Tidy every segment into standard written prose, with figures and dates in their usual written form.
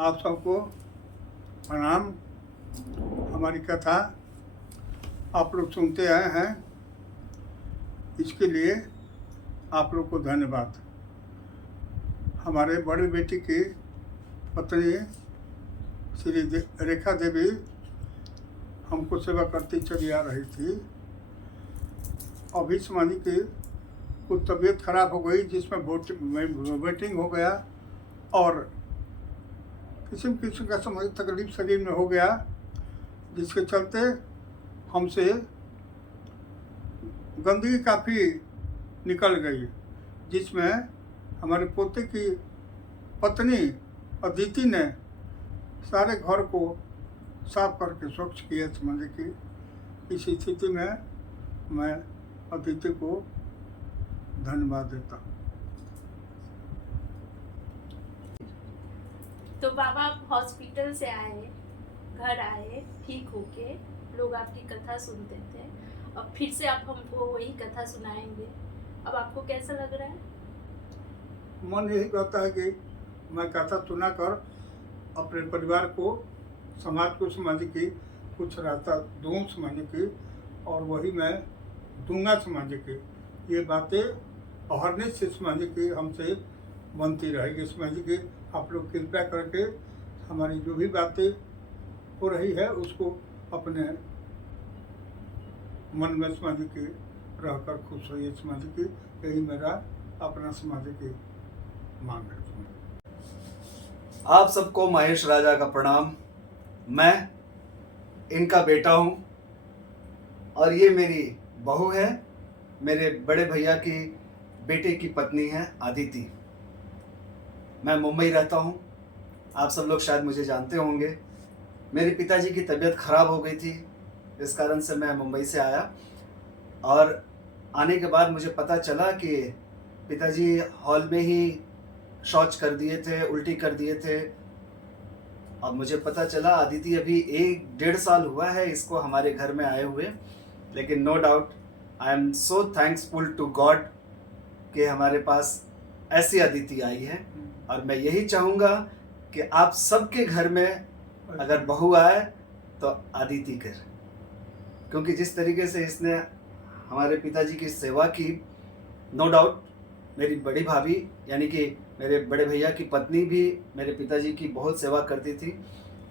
आप सबको प्रणाम। हमारी कथा आप लोग सुनते आए हैं, इसके लिए आप लोग को धन्यवाद। हमारे बड़े बेटी की पत्नी श्री रेखा देवी हमको सेवा करती चली आ रही थी। अभी समझी कि कुछ तबीयत खराब हो गई, जिसमें वोमिटिंग हो गया और किस्म किस्म का समझ तकलीफ शरीर में हो गया, जिसके चलते हमसे गंदगी काफ़ी निकल गई, जिसमें हमारे पोते की पत्नी अदिति ने सारे घर को साफ करके स्वच्छ किया। समझे कि इस स्थिति में मैं अदिति को धन्यवाद देता हूँ। तो बाबा आप हॉस्पिटल से आए, घर आए ठीक होके, लोग आपकी कथा सुनते थे, अब फिर से आप हमको वही कथा सुनाएंगे। अब आपको कैसा लग रहा है? मन यही कहता है कि मैं कथा सुना कर अपने परिवार को, समाज को समझ की कुछ रास्ता दूँ, समझ की, और वही मैं दूंगा। समझ की ये बातें अहरने से समझ की हमसे बनती रहेगी। समझ की आप लोग कृपया करके हमारी जो भी बातें हो रही है उसको अपने मन में समझ के रहकर खुश होइए। समझ की यही मेरा अपना समझ की मांग है। आप सबको महेश राजा का प्रणाम। मैं इनका बेटा हूँ और ये मेरी बहू है, मेरे बड़े भैया की बेटे की पत्नी है आदिति। मैं मुंबई रहता हूँ, आप सब लोग शायद मुझे जानते होंगे। मेरे पिताजी की तबीयत ख़राब हो गई थी, इस कारण से मैं मुंबई से आया और आने के बाद मुझे पता चला कि पिताजी हॉल में ही शौच कर दिए थे, उल्टी कर दिए थे। अब मुझे पता चला आदिति अभी 1-1.5 साल हुआ है इसको हमारे घर में आए हुए, लेकिन no doubt I am so thanksful to God कि हमारे पास ऐसी आदिति आई है। और मैं यही चाहूँगा कि आप सबके घर में अगर बहू आए तो आदिति कर, क्योंकि जिस तरीके से इसने हमारे पिताजी की सेवा की, नो डाउट मेरी बड़ी भाभी यानी कि मेरे बड़े भैया की पत्नी भी मेरे पिताजी की बहुत सेवा करती थी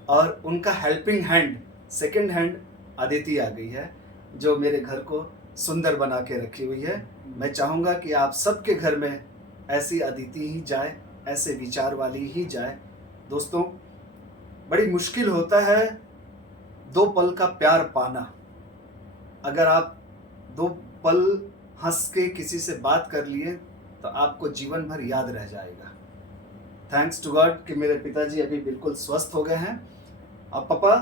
और उनका helping hand, second hand Aditi आ गई है, जो मेरे घर को सुंदर बना के रखी हुई है। मैं चाहूँगा कि आप सबके घर में ऐसी आदिति ही जाए, ऐसे विचार वाली ही जाए। दोस्तों, बड़ी मुश्किल होता है 2 पल का प्यार पाना। अगर आप 2 पल हंस के किसी से बात कर लिए तो आपको जीवन भर याद रह जाएगा। थैंक्स टू गॉड कि मेरे पिताजी अभी बिल्कुल स्वस्थ हो गए हैं। अब पापा,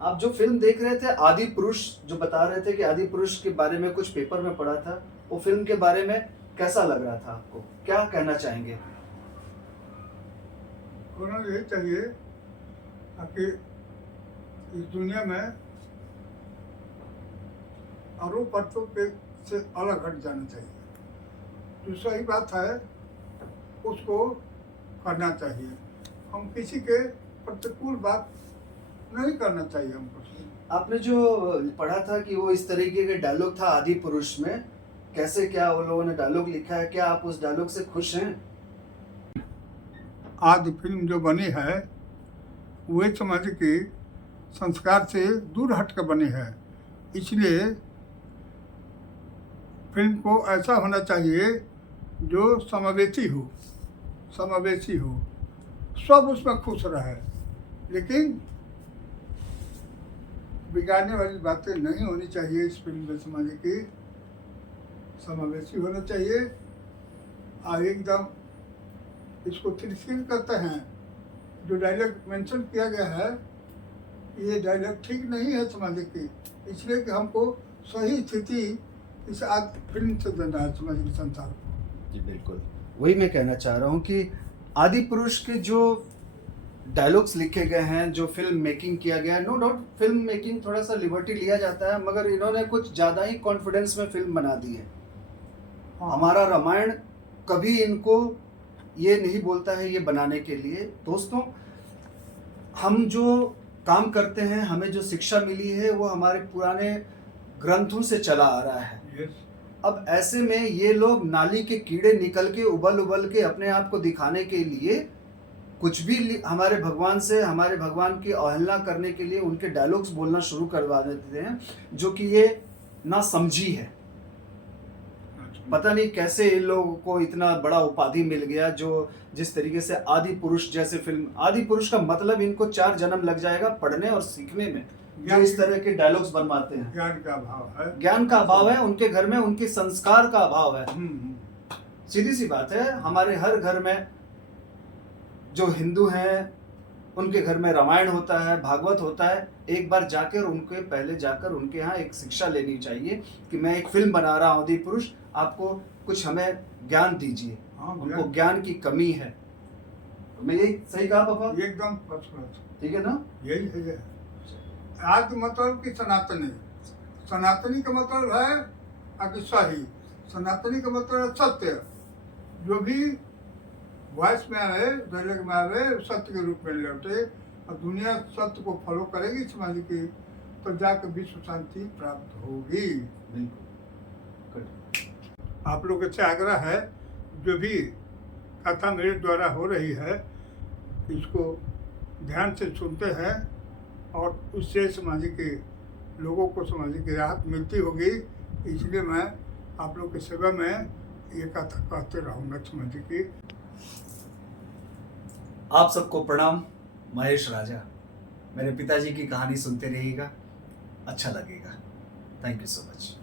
आप जो फिल्म देख रहे थे आदि पुरुष, जो बता रहे थे कि आदि पुरुष के बारे में कुछ पेपर में पढ़ा था, वो फिल्म के बारे में कैसा लग रहा था आपको? क्या कहना चाहेंगे? होना यही चाहिए कि इस दुनिया में आरोप पत्रों के से अलग हट जाना चाहिए। जो सही बात है उसको करना चाहिए। हम किसी के प्रतिकूल बात नहीं करना चाहिए हमको। आपने जो पढ़ा था कि वो इस तरीके के डायलॉग था आदि पुरुष में, कैसे क्या वो लोगों ने डायलॉग लिखा है, क्या आप उस डायलॉग से खुश हैं? आदि फिल्म जो बनी है वे समझ के संस्कार से दूर हट कर बनी है, इसलिए फिल्म को ऐसा होना चाहिए जो समावेशी हो, समावेशी हो, सब उसमें खुश रहे, लेकिन बिगाड़ने वाली बातें नहीं होनी चाहिए। इस फिल्म में समझ के समावेशी होना चाहिए। और एकदम इसको तिरस्कृत करते हैं। जो डायलॉग मेंशन किया गया है ये डायलॉग ठीक नहीं है समझ के, इसलिए कि हमको सही स्थिति इस आज फिल्म से देना है समझ के संसार को। जी बिल्कुल, वही मैं कहना चाह रहा हूँ कि आदि पुरुष के जो डायलॉग्स लिखे गए हैं, जो फिल्म मेकिंग किया गया है, नो डाउट फिल्म मेकिंग थोड़ा सा लिबर्टी लिया जाता है, मगर इन्होंने कुछ ज़्यादा ही कॉन्फिडेंस में फिल्म बना दी है। हमारा रामायण कभी इनको ये नहीं बोलता है ये बनाने के लिए। दोस्तों, हम जो काम करते हैं, हमें जो शिक्षा मिली है वो हमारे पुराने ग्रंथों से चला आ रहा है। यस, अब ऐसे में ये लोग नाली के कीड़े निकल के उबल उबल के अपने आप को दिखाने के लिए कुछ भी हमारे भगवान से, हमारे भगवान की अवहेलना करने के लिए उनके डायलॉग्स बोलना शुरू करवा देते हैं, जो कि ये ना समझी है। पता नहीं कैसे इन लोगों को इतना बड़ा उपाधि मिल गया, जो जिस तरीके से आदि पुरुष जैसे फिल्म, आदि पुरुष का मतलब इनको 4 जन्म लग जाएगा पढ़ने और सीखने में, जो इस तरह के डायलॉग्स बनवाते हैं। ज्ञान का अभाव है। ज्ञान का अभाव है उनके घर में, उनके संस्कार का अभाव है। हम्म। सीधी सी बात है, हमारे हर घर में जो हिंदू हैं उनके घर में रामायण होता है, भागवत होता है। एक बार जाकर पहले जाकर उनके यहाँ एक शिक्षा लेनी चाहिए कि मैं एक फिल्म बना रहा हूँ आदि पुरुष, आपको कुछ हमें ज्ञान दीजिए। हाँ, उनको ज्ञान की कमी है। मैं यही सही कहा पापा? एकदम फर्स्ट क्लास, ठीक है ना? यही है। आदि मतलब कि सनातनी, सनातनी का मतलब है अकिस्साही, सनातनी का मतलब है सत्य। जो भी वॉइस में आए, डायलॉग में आए, सत्य के रूप में लौटे और दुनिया सत्य को फॉलो करेगी समाज की, तो जाकर विश्व शांति प्राप्त होगी। बिल्कुल। आप लोगों से आग्रह है, जो भी कथा मेरे द्वारा हो रही है इसको ध्यान से सुनते हैं और उससे समाज के लोगों को समाज की राहत मिलती होगी। इसलिए मैं आप लोग की सेवा में ये कथा कहते रहूँगा समाज की। आप सबको प्रणाम। महेश राजा, मेरे पिताजी की कहानी सुनते रहिएगा, अच्छा लगेगा। Thank you so much.